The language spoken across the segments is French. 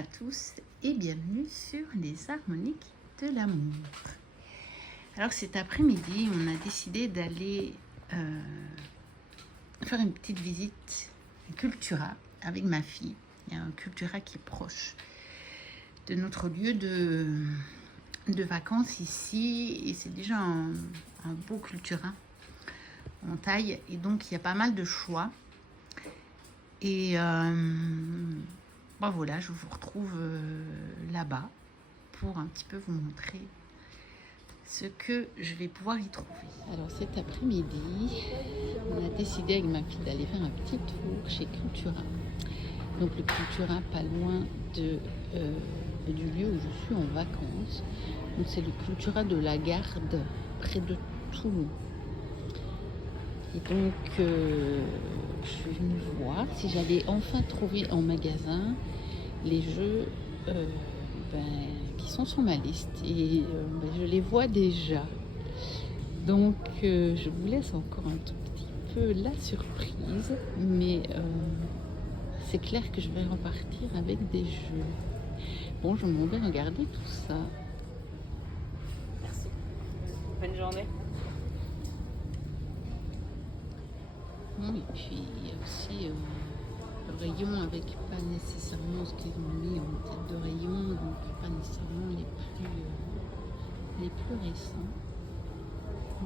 à tous et bienvenue sur les harmoniques de l'amour. Alors cet après-midi, on a décidé d'aller faire une petite visite à Cultura avec ma fille. Il y a un Cultura qui est proche de notre lieu de vacances ici et c'est déjà un beau Cultura en taille et donc il y a pas mal de choix. Et voilà, je vous retrouve là-bas pour un petit peu vous montrer ce que je vais pouvoir y trouver. Alors cet après-midi, on a décidé avec ma fille d'aller faire un petit tour chez Cultura. Donc le Cultura pas loin du lieu où je suis en vacances. Donc c'est le Cultura de la Garde, près de Toulon. Et donc je suis venue voir si j'allais enfin trouver en magasin les jeux qui sont sur ma liste et je les vois déjà. Donc je vous laisse encore un tout petit peu la surprise, mais c'est clair que je vais repartir avec des jeux. Bon, je m'en vais regarder tout ça. Merci. Bonne journée. Bon, et puis il y a aussi le rayon avec pas nécessairement ce qu'ils ont mis en tête de rayon, donc pas nécessairement les plus récents.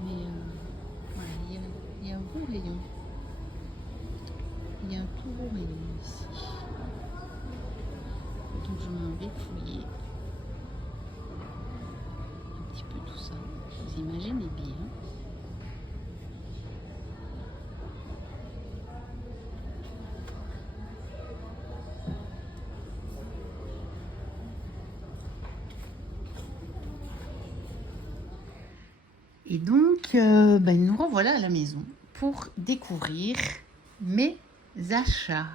Mais voilà, il y a un beau rayon. Il y a un tout beau rayon ici. Donc je m'en vais fouiller un petit peu tout ça. Vous imaginez bien. Et donc, nous revoilà à la maison pour découvrir mes achats.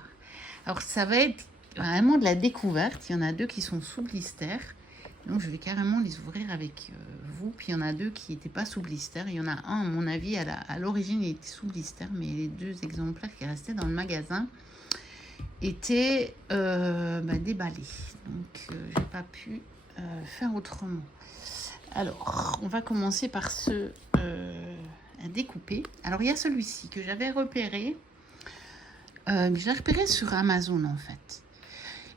Alors, ça va être vraiment de la découverte. Il y en a 2 qui sont sous blister. Donc, je vais carrément les ouvrir avec vous. Puis, il y en a 2 qui n'étaient pas sous blister. Il y en a un, à mon avis, à l'origine, il était sous blister. Mais les 2 exemplaires qui restaient dans le magasin étaient déballés. Donc, je n'ai pas pu faire autrement. Alors, on va commencer par ce à découper. Alors, il y a celui-ci que j'avais repéré. Je l'ai repéré sur Amazon, en fait.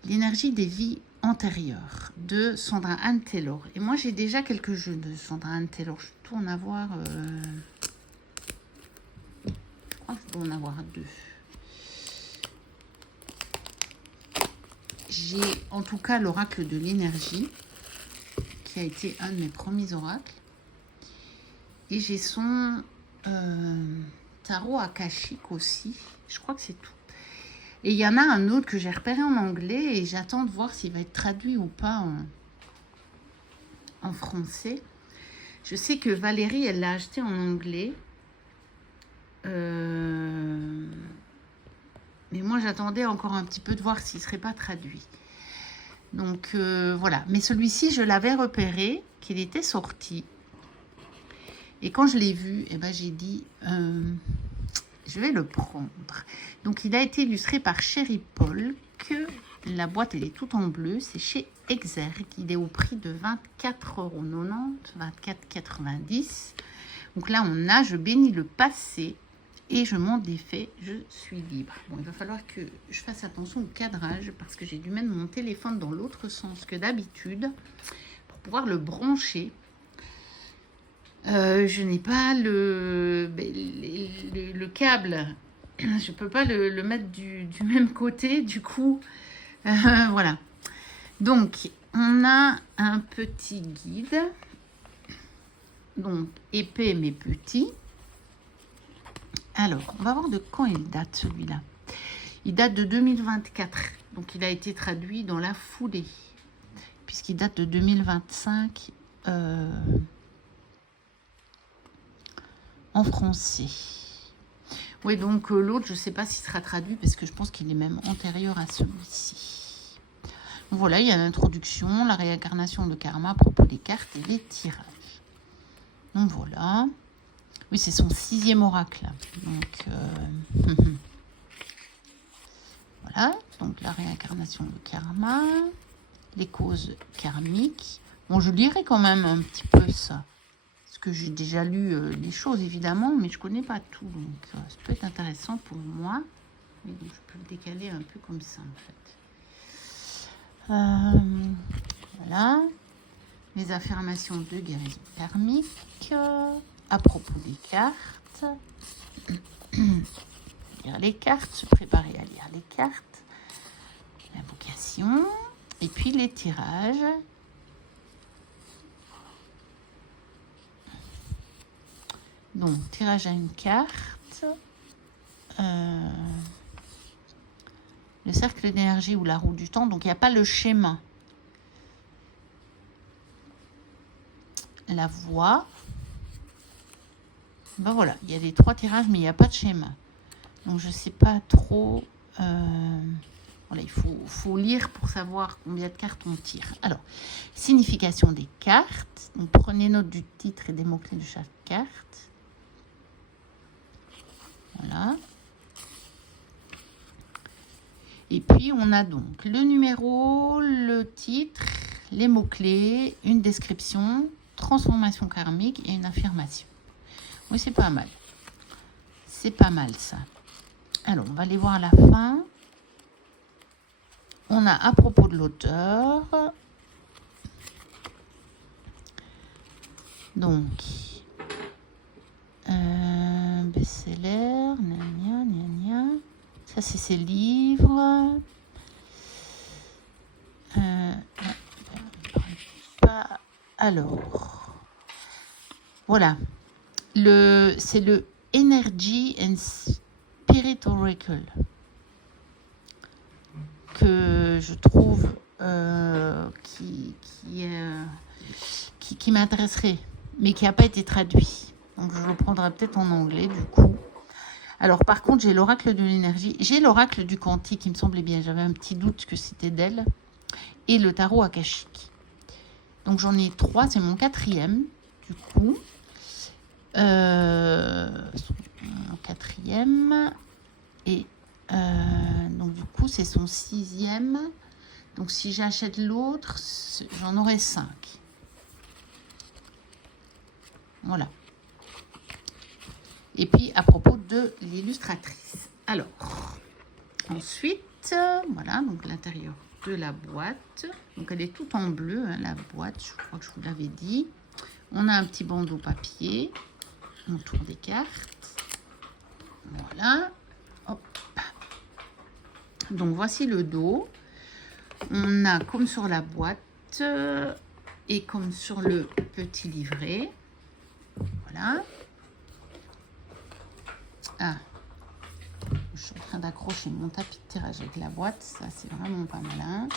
L'énergie des vies antérieures de Sandra Anne Taylor. Et moi, j'ai déjà quelques jeux de Sandra Anne Taylor. Je dois en avoir... je crois que je dois en avoir 2. J'ai en tout cas l'oracle de l'énergie, qui a été un de mes premiers oracles. Et j'ai son tarot akashique aussi. Je crois que c'est tout. Et il y en a un autre que j'ai repéré en anglais et j'attends de voir s'il va être traduit ou pas en français. Je sais que Valérie, elle l'a acheté en anglais. Mais moi, j'attendais encore un petit peu de voir s'il ne serait pas traduit. Donc voilà, mais celui-ci, je l'avais repéré, qu'il était sorti. Et quand je l'ai vu, j'ai dit, je vais le prendre. Donc il a été illustré par Chéri Paul, que la boîte, elle est toute en bleu. C'est chez Exergue, il est au prix de 24,90 €, 24,90 €. Donc là, je bénis le passé. Et je m'en défais, je suis libre. Bon, il va falloir que je fasse attention au cadrage parce que j'ai dû mettre mon téléphone dans l'autre sens que d'habitude pour pouvoir le brancher. Je n'ai pas le câble. Je ne peux pas le mettre du même côté. Du coup, voilà. Donc, on a un petit guide. Donc, épais mais petit. Alors, on va voir de quand il date celui-là. Il date de 2024, donc il a été traduit dans la foulée, puisqu'il date de 2025 en français. Oui, donc l'autre, je ne sais pas s'il sera traduit, parce que je pense qu'il est même antérieur à celui-ci. Voilà, il y a l'introduction, la réincarnation de karma à propos des cartes et les tirages. Donc voilà. Oui, c'est son 6e oracle. Donc, voilà. Donc, la réincarnation de karma. les causes karmiques. Bon, je lirai quand même un petit peu ça. Parce que j'ai déjà lu les choses, évidemment, mais je connais pas tout. Donc, ça peut être intéressant pour moi. Et donc, je peux le décaler un peu comme ça, en fait. Voilà. Les affirmations de guérison karmique. À propos des cartes. Lire les cartes, se préparer à lire les cartes. L'invocation. Et puis les tirages. Donc, tirage à une carte. Le cercle d'énergie ou la roue du temps. Donc, il n'y a pas le schéma. La voix. Ben voilà, il y a les 3 tirages, mais il n'y a pas de schéma. Donc, je ne sais pas trop... voilà, il faut lire pour savoir combien de cartes on tire. Alors, signification des cartes. Donc, prenez note du titre et des mots-clés de chaque carte. Voilà. Et puis, on a donc le numéro, le titre, les mots-clés, une description, transformation karmique et une affirmation. Oui, c'est pas mal. C'est pas mal, ça. Alors, on va aller voir à la fin. On a à propos de l'auteur. Donc, best-seller, gna gna gna. Ça, c'est ses livres. Alors, voilà. C'est le Energy and Spirit Oracle que je trouve qui m'intéresserait, mais qui n'a pas été traduit. Donc, je le prendrai peut-être en anglais, du coup. Alors, par contre, j'ai l'oracle de l'énergie. J'ai l'oracle du quantique, qui me semblait bien. J'avais un petit doute que c'était d'elle. Et le tarot akashique. Donc, j'en ai 3. C'est mon 4e, du coup. Mon 4e. Et donc, du coup, c'est son 6e. Donc, si j'achète l'autre, j'en aurai 5. Voilà. Et puis, à propos de l'illustratrice. Alors, ensuite, voilà, donc l'intérieur de la boîte. Donc, elle est toute en bleu, hein, la boîte, je crois que je vous l'avais dit. On a un petit bandeau papier autour des cartes. Voilà. Hop. Donc, voici le dos. On a comme sur la boîte et comme sur le petit livret. Voilà. Ah, je suis en train d'accrocher mon tapis de tirage avec la boîte. Ça, c'est vraiment pas malin.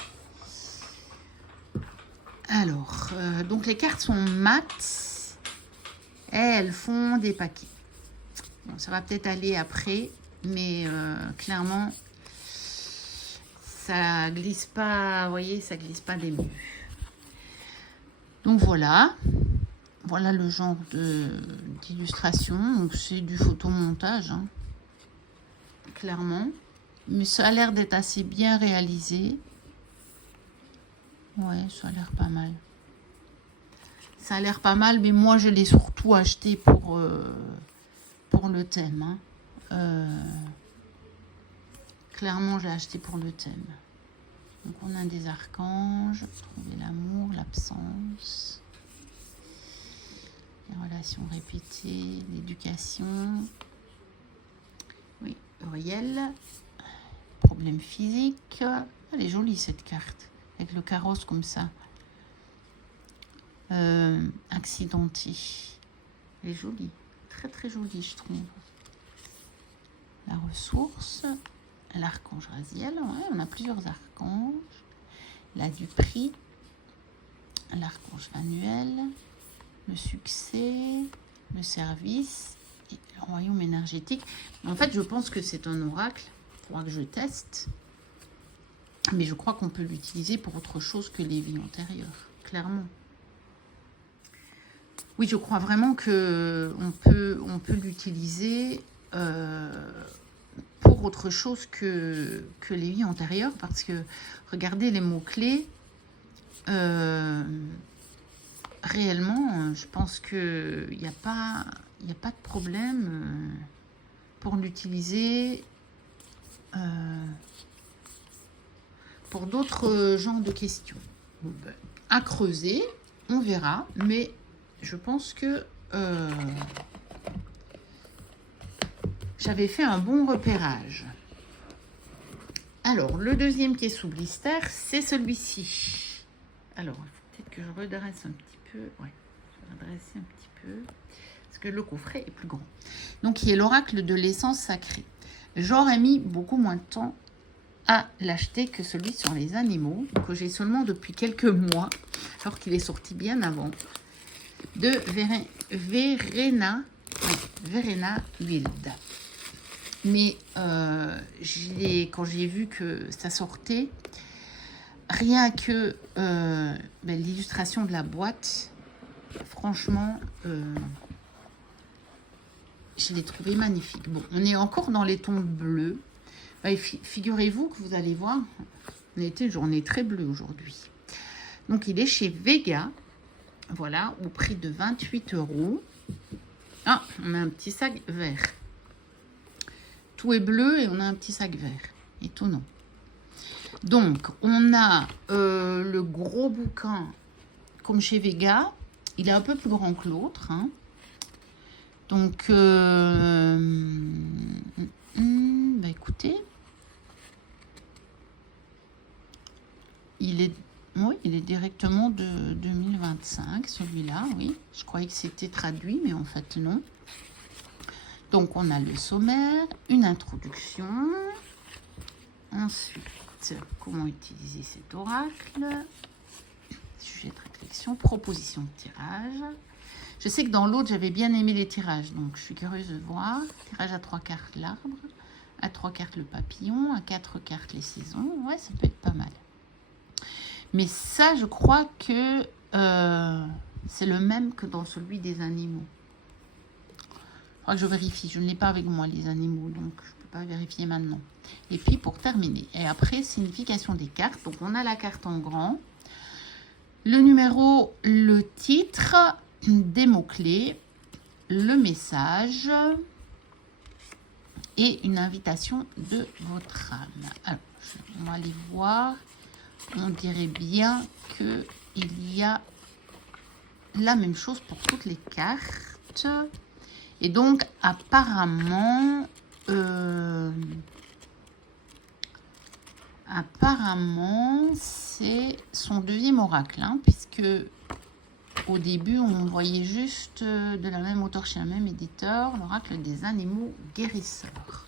Alors, donc les cartes sont mates. Et elles font des paquets. Bon, ça va peut-être aller après. Mais clairement, ça glisse pas. Vous voyez, ça glisse pas des murs. Donc voilà. Voilà le genre d'illustration. Donc c'est du photomontage, hein, clairement. Mais ça a l'air d'être assez bien réalisé. Ouais, ça a l'air pas mal. Ça a l'air pas mal, mais moi je l'ai surtout acheté pour le thème. Hein. Clairement, j'ai acheté pour le thème. Donc on a des archanges, trouver l'amour, l'absence. Les relations répétées, l'éducation. Oui, Uriel. Problème physique. Elle est jolie cette carte. Avec le carrosse comme ça. Accidenté. Elle est jolie. Très très jolie, je trouve. La ressource. L'archange Raziel. Ouais, on a plusieurs archanges. La du prix. L'archange Manuel. Le succès, le service et le royaume énergétique. En fait, je pense que c'est un oracle. Il faudra que je teste. Mais je crois qu'on peut l'utiliser pour autre chose que les vies antérieures, clairement. Oui, je crois vraiment qu'on peut l'utiliser pour autre chose que les vies antérieures. Parce que, regardez les mots-clés. réellement, je pense qu'il n'y a pas de problème pour l'utiliser pour d'autres genres de questions. Bon, ben, à creuser, on verra, mais je pense que j'avais fait un bon repérage. Alors, le deuxième qui est sous blister, c'est celui-ci. Alors, peut-être que je redresse un petit peu. Ouais, je vais redresser un petit peu. Parce que le coffret est plus grand. Donc, il est l'oracle de l'essence sacrée. J'aurais mis beaucoup moins de temps à l'acheter que celui sur les animaux, que j'ai seulement depuis quelques mois, alors qu'il est sorti bien avant, de Verena Wild. Mais quand j'ai vu que ça sortait, rien que l'illustration de la boîte, franchement, je l'ai trouvé magnifique. Bon, on est encore dans les tons bleus. Figurez-vous que vous allez voir, on a été une journée très bleue aujourd'hui. Donc, il est chez Vega, voilà, au prix de 28 €. Ah, on a un petit sac vert. Tout est bleu et on a un petit sac vert. Étonnant. Donc, on a le gros bouquin comme chez Vega. Il est un peu plus grand que l'autre. Hein. Donc, écoutez, il est directement de 2025, celui-là, oui. Je croyais que c'était traduit, mais en fait, non. Donc, on a le sommaire, une introduction. Ensuite, comment utiliser cet oracle. Sujet de réflexion, proposition de tirage. Je sais que dans l'autre, j'avais bien aimé les tirages, donc je suis curieuse de voir. Tirage à 3 cartes l'arbre, à 3 cartes le papillon, à 4 cartes les saisons. Ouais, ça peut être pas mal. Mais ça, je crois que c'est le même que dans celui des animaux. Il faudra que je vérifie. Je ne l'ai pas avec moi, les animaux, donc je ne peux pas vérifier maintenant. Et puis, pour terminer, et après, signification des cartes. Donc, on a la carte en grand, le numéro, le titre, des mots-clés, le message et une invitation de votre âme. Alors, on va aller voir. On dirait bien qu'il y a la même chose pour toutes les cartes. Et donc, apparemment, c'est son deuxième oracle, hein, puisque au début, on voyait juste de la même auteur chez un même éditeur, l'oracle des animaux guérisseurs.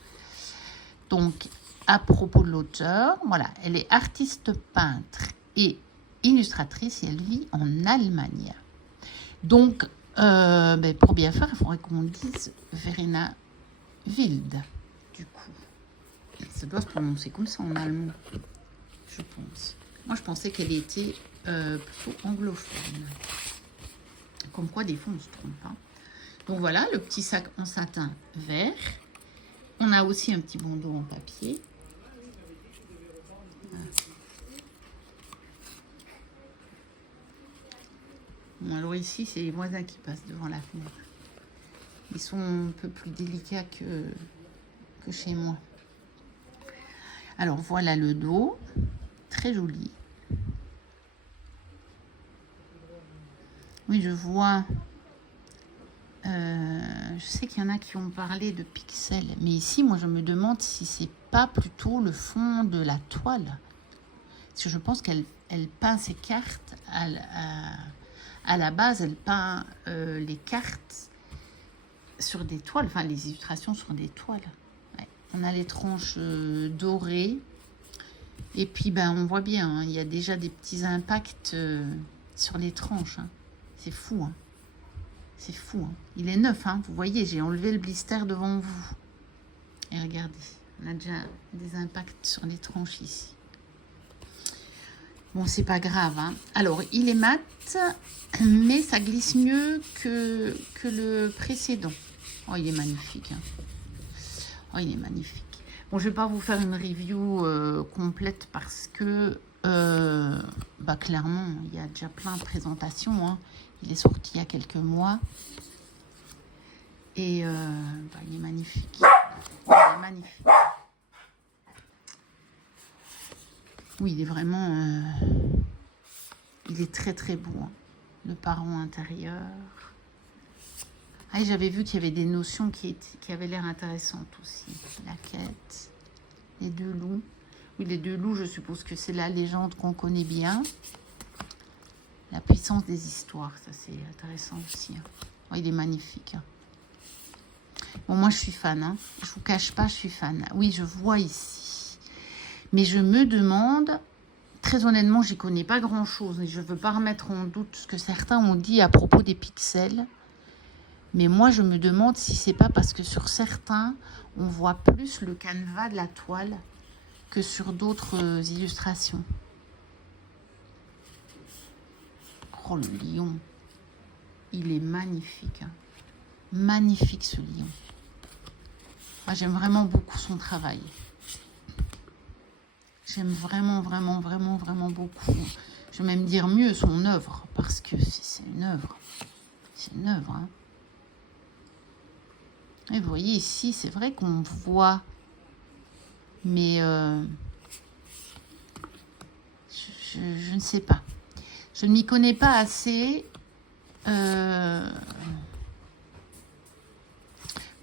Donc, à propos de l'auteur, voilà, elle est artiste peintre et illustratrice et elle vit en Allemagne. Donc, pour bien faire, il faudrait qu'on dise Verena Wild, du coup. Ça doit se prononcer comme ça en allemand, je pense. Moi, je pensais qu'elle était plutôt anglophone. Comme quoi, des fois, on se trompe. Hein. Donc voilà, le petit sac en satin vert. On a aussi un petit bandeau en papier. Bon, alors ici, c'est les voisins qui passent devant la fenêtre. Ils sont un peu plus délicats que chez moi. Alors voilà le dos, très joli. Oui, je vois. Je sais qu'il y en a qui ont parlé de pixels, mais ici, moi, je me demande si c'est pas plutôt le fond de la toile. Parce que je pense qu'elle peint ses cartes à la base, elle peint les cartes sur des toiles, enfin les illustrations sur des toiles. Ouais. On a les tranches dorées. Et puis, on voit bien, hein, il y a déjà des petits impacts sur les tranches. Hein. C'est fou. Hein. C'est fou. Hein. Il est neuf. Hein. Vous voyez, j'ai enlevé le blister devant vous. Et regardez, on a déjà des impacts sur les tranches ici. Bon, c'est pas grave. Hein. Alors, il est mat, mais ça glisse mieux que le précédent. Oh, il est magnifique. Hein. Oh, il est magnifique. Bon, je vais pas vous faire une review complète parce que clairement, il y a déjà plein de présentations. Hein. Il est sorti il y a quelques mois. Et il est magnifique. Il est magnifique. Oui, il est vraiment... il est très très beau. Hein. Le paron intérieur. Ah, j'avais vu qu'il y avait des notions qui avaient l'air intéressantes aussi. La quête, les deux loups. Oui, les deux loups, je suppose que c'est la légende qu'on connaît bien. La puissance des histoires, ça c'est intéressant aussi. Hein. Oh, il est magnifique. Hein. Bon, moi je suis fan. Hein. Je vous cache pas, je suis fan. Oui, je vois ici. Mais je me demande... Très honnêtement, j'y connais pas grand-chose. Et je ne veux pas remettre en doute ce que certains ont dit à propos des pixels. Mais moi, je me demande si c'est pas parce que sur certains, on voit plus le canevas de la toile que sur d'autres illustrations. Oh, le lion. Il est magnifique. Hein. Magnifique, ce lion. Moi, j'aime vraiment beaucoup son travail. J'aime vraiment, vraiment, vraiment, vraiment beaucoup. Je vais même dire mieux son œuvre, parce que c'est une œuvre. C'est une œuvre. Hein. Et vous voyez ici, c'est vrai qu'on voit, mais je ne sais pas. Je ne m'y connais pas assez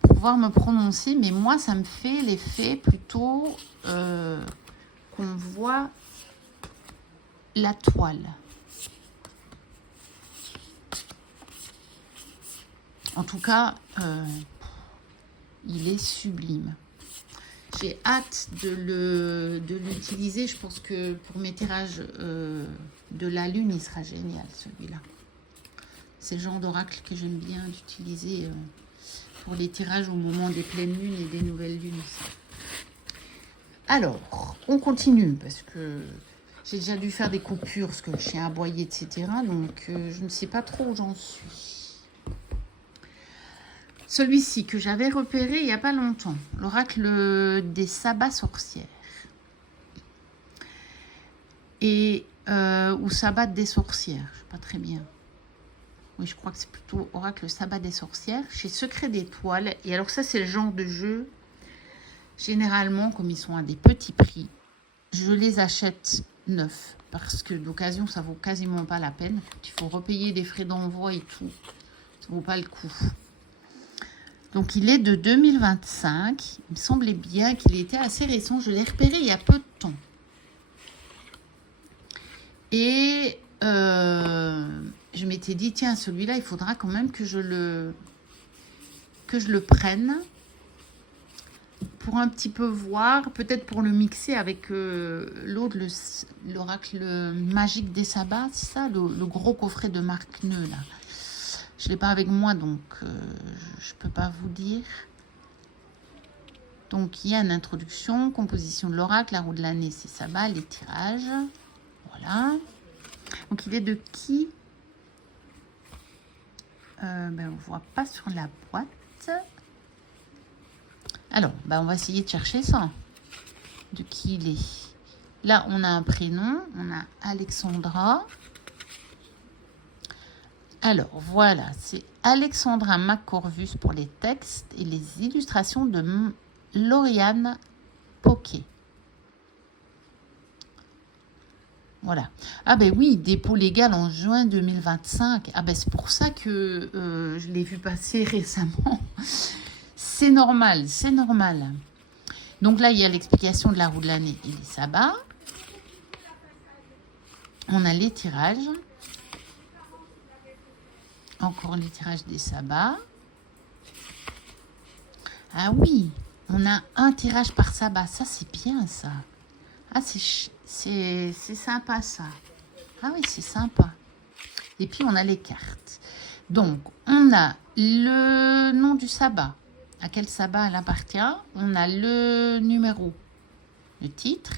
pour pouvoir me prononcer, mais moi, ça me fait l'effet plutôt... qu'on voit la toile. En tout cas, il est sublime. J'ai hâte de l'utiliser. Je pense que pour mes tirages de la lune, il sera génial, celui-là. C'est le genre d'oracle que j'aime bien utiliser pour les tirages au moment des pleines lunes et des nouvelles lunes. Alors, on continue parce que j'ai déjà dû faire des coupures parce que le chien aboyait, etc. Donc, je ne sais pas trop où j'en suis. Celui-ci que j'avais repéré il n'y a pas longtemps, l'oracle des sabbats sorcières. Et, ou sabbat des sorcières, je ne sais pas très bien. Oui, je crois que c'est plutôt oracle sabbat des sorcières chez Secret d'étoiles. Et alors ça, c'est le genre de jeu... Généralement, comme ils sont à des petits prix, je les achète neufs. Parce que d'occasion, ça vaut quasiment pas la peine. Il faut repayer des frais d'envoi et tout. Ça vaut pas le coup. Donc, il est de 2025. Il me semblait bien qu'il était assez récent. Je l'ai repéré il y a peu de temps. Et je m'étais dit, tiens, celui-là, il faudra quand même que je le prenne. Pour un petit peu voir, peut-être pour le mixer avec l'autre, l'oracle magique des sabbats, c'est ça, le gros coffret de Marc Neu, là. Je ne l'ai pas avec moi, donc je ne peux pas vous dire. Donc, il y a une introduction, composition de l'oracle, la roue de l'année, c'est sabbats, les tirages. Voilà. Donc, il est de qui? On ne voit pas sur la boîte. Alors, on va essayer de chercher ça. De qui il est. Là, on a un prénom. On a Alexandra. Alors, voilà. C'est Alexandra McCorvus pour les textes et les illustrations de Lauriane Poquet. Voilà. Ah ben oui, dépôt légal en juin 2025. Ah ben c'est pour ça que je l'ai vu passer récemment. C'est normal, c'est normal. Donc là, il y a l'explication de la roue de l'année et les sabbats. On a les tirages. Encore les tirages des sabbats. Ah oui, on a un tirage par sabbat. Ça, c'est bien, ça. Ah, c'est sympa, ça. Ah oui, c'est sympa. Et puis, on a les cartes. Donc, on a le nom du sabbat. À quel sabbat elle appartient. On a le numéro, le titre,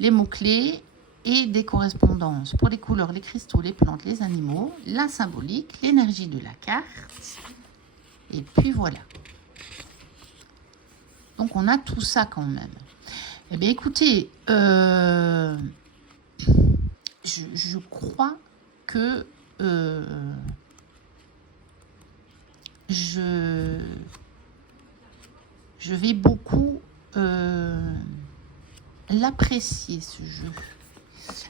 les mots-clés et des correspondances pour les couleurs, les cristaux, les plantes, les animaux, la symbolique, l'énergie de la carte. Et puis voilà. Donc, on a tout ça quand même. Eh bien, écoutez, je crois que je vais beaucoup l'apprécier, ce jeu.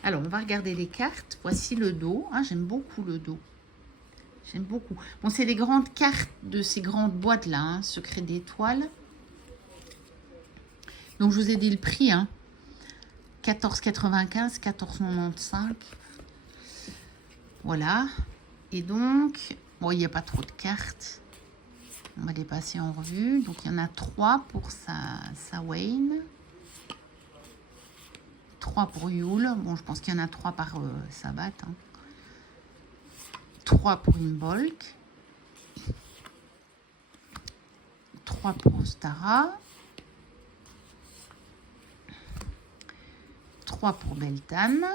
Alors, on va regarder les cartes. Voici le dos. Ah, j'aime beaucoup le dos. J'aime beaucoup. Bon, c'est les grandes cartes de ces grandes boîtes-là, hein, Secret d'étoiles. Donc, je vous ai dit le prix, hein. 14,95, 14,95. Voilà. Et donc, bon, il n'y a pas trop de cartes. On va les passer en revue. Donc, il y en a 3 pour sa Wayne. 3 pour Yule. Bon, je pense qu'il y en a 3 par Sabbath. Hein. 3 pour Imbolc. 3 pour Ostara. 3 pour Beltane.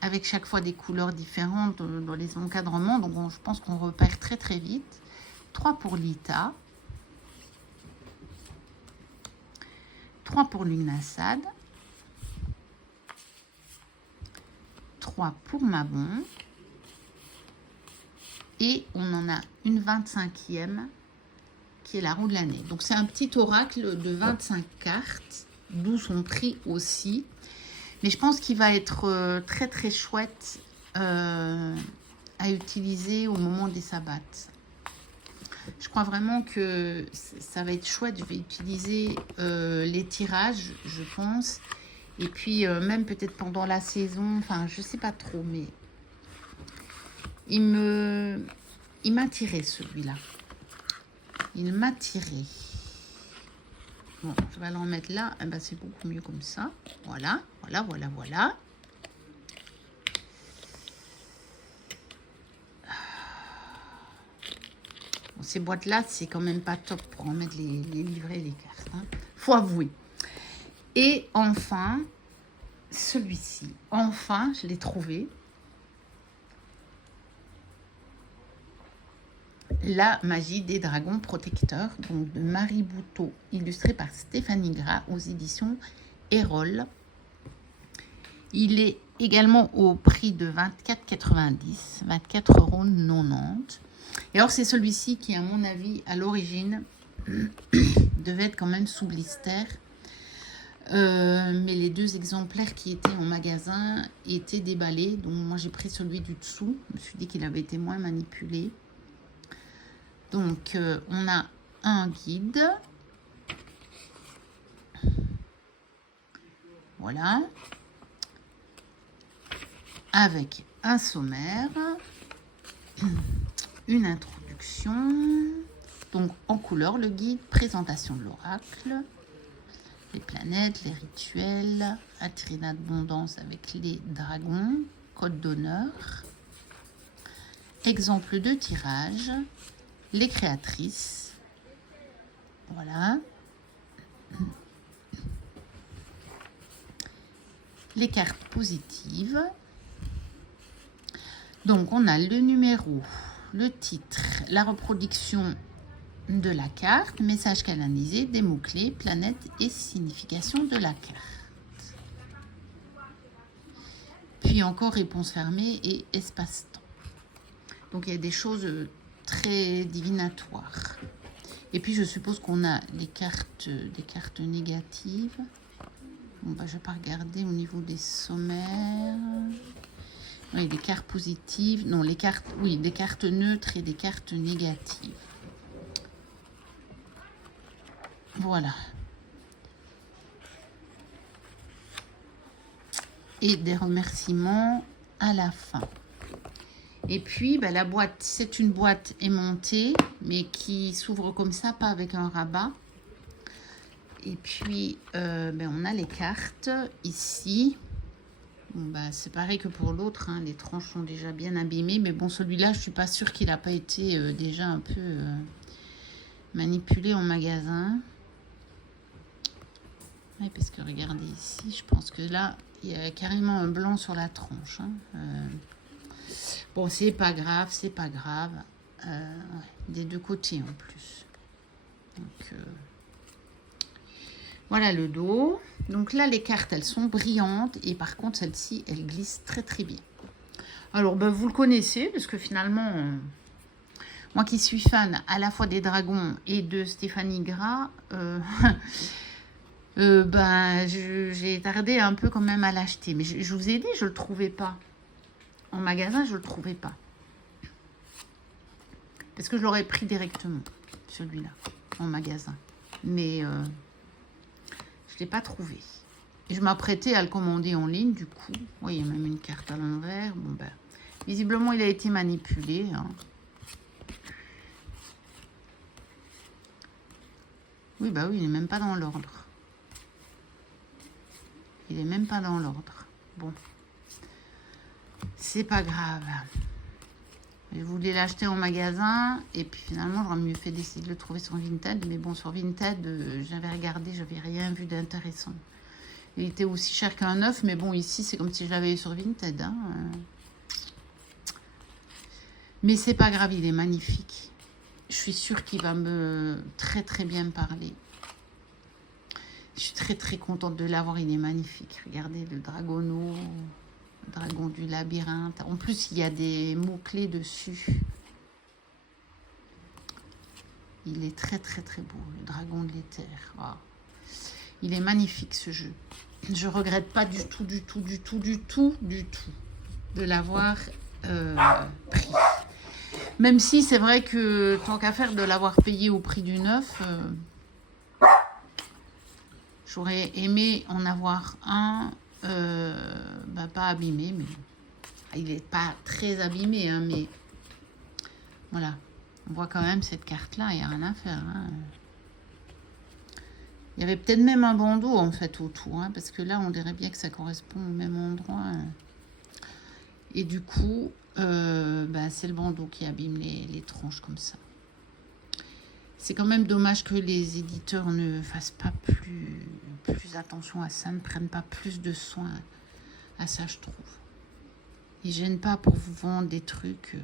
Avec chaque fois des couleurs différentes dans les encadrements. Donc, je pense qu'on repère très très vite. 3 pour Lita. 3 pour Lugnasad. 3 pour Mabon. Et on en a une 25e qui est la roue de l'année. Donc, c'est un petit oracle de 25 cartes, d'où son prix aussi. Mais je pense qu'il va être très très chouette à utiliser au moment des sabbats. Je crois vraiment que ça va être chouette. Je vais utiliser les tirages, je pense. Et puis, même peut-être pendant la saison. Enfin, je ne sais pas trop, mais il m'a tiré celui-là. Il m'a tiré. Bon, je vais l'en mettre là. Eh ben, c'est beaucoup mieux comme ça. Voilà, voilà, voilà, voilà. Bon, ces boîtes-là, c'est quand même pas top pour en mettre les livrets et les cartes. Hein. Faut avouer. Et enfin, celui-ci. Enfin, je l'ai trouvé. La magie des dragons protecteurs, donc de Marie Bouteau, illustré par Stéphanie Gras aux éditions Erol. Il est également au prix de 24,90 24,90 €. Et alors c'est celui-ci qui, à mon avis, à l'origine, devait être quand même sous blister. Mais les 2 exemplaires qui étaient en magasin étaient déballés. Donc moi j'ai pris celui du dessous. Je me suis dit qu'il avait été moins manipulé. Donc, on a un guide. Voilà. Avec un sommaire. Une introduction. Donc, en couleur, le guide. Présentation de l'oracle. Les planètes, les rituels. Attirer l'abondance avec les dragons. Code d'honneur. Exemple de tirage. Les créatrices, voilà, les cartes positives. Donc, on a le numéro, le titre, la reproduction de la carte, message canalisé, des mots-clés, planète et signification de la carte. Puis encore réponse fermée et espace-temps. Donc, il y a des choses très divinatoire. Et puis je suppose qu'on a des cartes négatives. Bon, bah, je vais pas regarder au niveau des sommaires. Oui, des cartes positives. Non, les cartes, oui, des cartes neutres et des cartes négatives. Voilà. Et des remerciements à la fin. Et puis, ben, la boîte, c'est une boîte aimantée, mais qui s'ouvre comme ça, pas avec un rabat. Et puis, ben, on a les cartes ici. Bon, ben, c'est pareil que pour l'autre, hein, les tranches sont déjà bien abîmées. Mais bon, celui-là, je suis pas sûre qu'il n'a pas été déjà un peu manipulé en magasin. Oui, parce que regardez ici, je pense que là, il y a carrément un blanc sur la tranche. Hein. Bon, c'est pas grave, c'est pas grave. Ouais, des 2 côtés en plus. Donc, Voilà le dos. Donc là, les cartes, elles sont brillantes. Et par contre, celle-ci, elle glisse très très bien. Alors, ben, vous le connaissez, parce que finalement, moi qui suis fan à la fois des dragons et de Stéphanie Gras, ben, j'ai tardé un peu quand même à l'acheter. Mais je vous ai dit, je ne le trouvais pas. En magasin, je ne le trouvais pas. Parce que je l'aurais pris directement, celui-là, en magasin. Mais je ne l'ai pas trouvé. Et je m'apprêtais à le commander en ligne, du coup. Oui, il y a même une carte à l'envers. Bon, ben, visiblement, il a été manipulé. Hein. Oui, bah oui, il n'est même pas dans l'ordre. Il n'est même pas dans l'ordre. Bon. C'est pas grave. Je voulais l'acheter en magasin. Et puis finalement, j'aurais mieux fait d'essayer de le trouver sur Vinted. Mais bon, sur Vinted, j'avais regardé, j'avais rien vu d'intéressant. Il était aussi cher qu'un neuf. Mais bon, ici, c'est comme si je l'avais eu sur Vinted. Hein. Mais c'est pas grave, il est magnifique. Je suis sûre qu'il va me très très bien parler. Je suis très très contente de l'avoir, il est magnifique. Regardez le dragono, le dragon du labyrinthe. En plus, il y a des mots-clés dessus. Il est très très très beau, le dragon de l'éther. Wow. Il est magnifique ce jeu. Je regrette pas du tout de l'avoir pris. Même si c'est vrai que tant qu'à faire de l'avoir payé au prix du neuf... J'aurais aimé en avoir un, bah, pas abîmé, mais il n'est pas très abîmé, hein, mais voilà. On voit quand même cette carte-là, il n'y a rien à faire. Hein. Il y avait peut-être même un bandeau, en fait, autour, hein, parce que là, on dirait bien que ça correspond au même endroit. Hein. Et du coup, bah, c'est le bandeau qui abîme les tranches comme ça. C'est quand même dommage que les éditeurs ne fassent pas plus attention à ça, ne prennent pas plus de soin à ça, je trouve. Ils ne gênent pas pour vous vendre des trucs.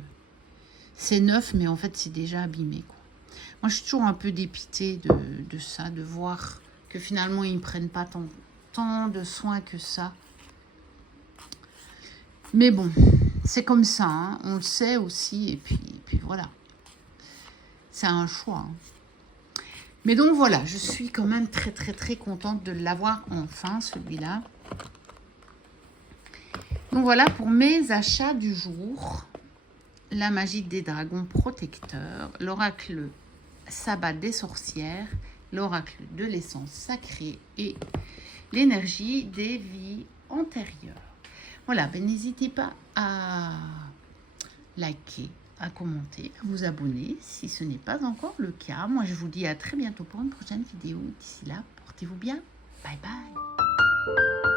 C'est neuf, mais en fait, c'est déjà abîmé, quoi. Moi, je suis toujours un peu dépitée de ça, de voir que finalement, ils ne prennent pas tant de soin que ça. Mais bon, c'est comme ça, hein. On le sait aussi, et puis voilà. C'est un choix. Hein. Mais donc voilà, je suis quand même très très très contente de l'avoir enfin, celui-là. Donc voilà pour mes achats du jour. La magie des dragons protecteurs, l'oracle sabbat des sorcières, l'oracle de l'essence sacrée et l'énergie des vies antérieures. Voilà, ben n'hésitez pas à liker, à commenter, à vous abonner si ce n'est pas encore le cas. Moi, je vous dis à très bientôt pour une prochaine vidéo. D'ici là, portez-vous bien. Bye bye.